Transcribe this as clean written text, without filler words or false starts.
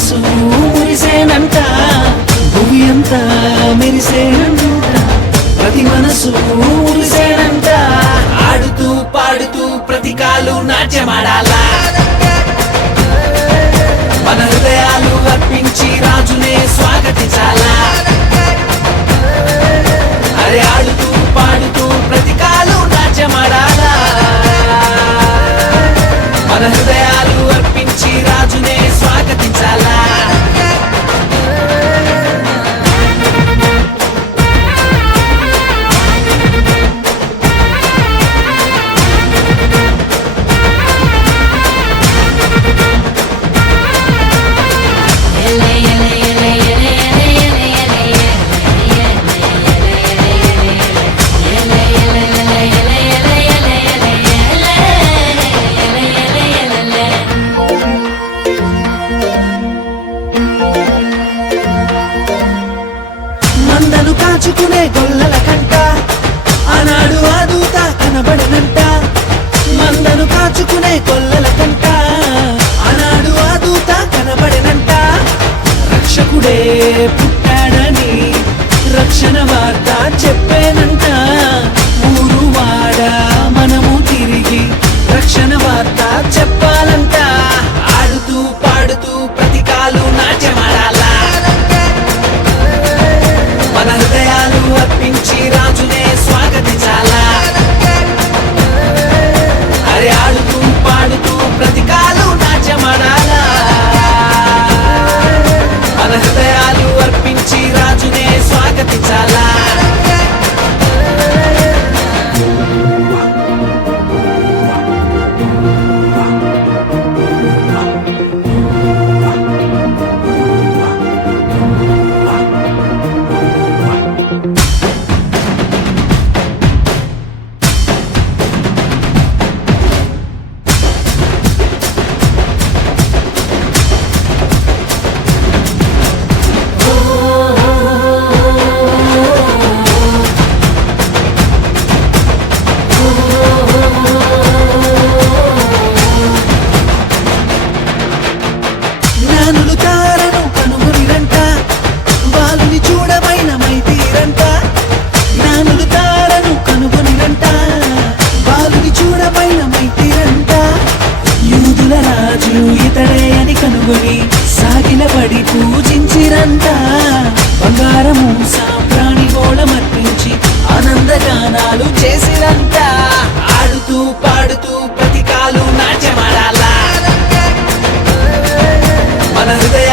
మనసు మురిసేనంట, భూమి అంతా మెరిసేనంట, ప్రతి మనసు మురిసేనంట. ఆడుతూ పాడుతూ ప్రతి కాలు నాట్యమాడాలా, మన హృదయాలు అర్పించి రాజునే స్వాగతించాలా. అరే ఆడుతూ పాడుతూ ప్రతి కాలు నాట్యమాడాలా, మన హృదయాలు అర్పించి రాజునే స్వాగతించాలా. మందను కాచుకునే గొల్లల కంట ఆనాడు ఆ దూత కనబడనంట, మందను కాచుకునే గొల్లల కంట ఆనాడు ఆ దూత కనబడనంట. రక్షకుడే పుట్టాడని రక్షణ వార్త చెప్పేనంట, ఊరు వాడ మనము తిరిగి రక్షణ వార్త చెప్పాలంట. ఆడుతూ పాడుతూ ప్రతి కాలు నాట్యమాడాలా, మన హృదయాలు అర్పించి రాజునే స్వాగతించాలా. అరే ఆడుతూ పాడుతూ ప్రతి కాలు నాట్యమాడాలా, మన హృదయాలు అర్పించి రాజునే స్వాగతించాలా. జ్ఞానులు తారను కనుగొనిరంట, బాలుని చూడమైన మైతీరంట. జ్ఞానులు తారను కనుగొనిరంట, బాలుని చూడమైన మైతీరంట. యూదుల రాజు ఇతడే అని కనుగొని సాగిలపడి పూజించిరంట. బంగారము సాంబ్రాణి గోళమర్పించి ఆనందగానాలు చేసిరంట. ఆడుతూ పాడుతూ ప్రతి కాలు నాట్యమాడాలా, మన హృదయ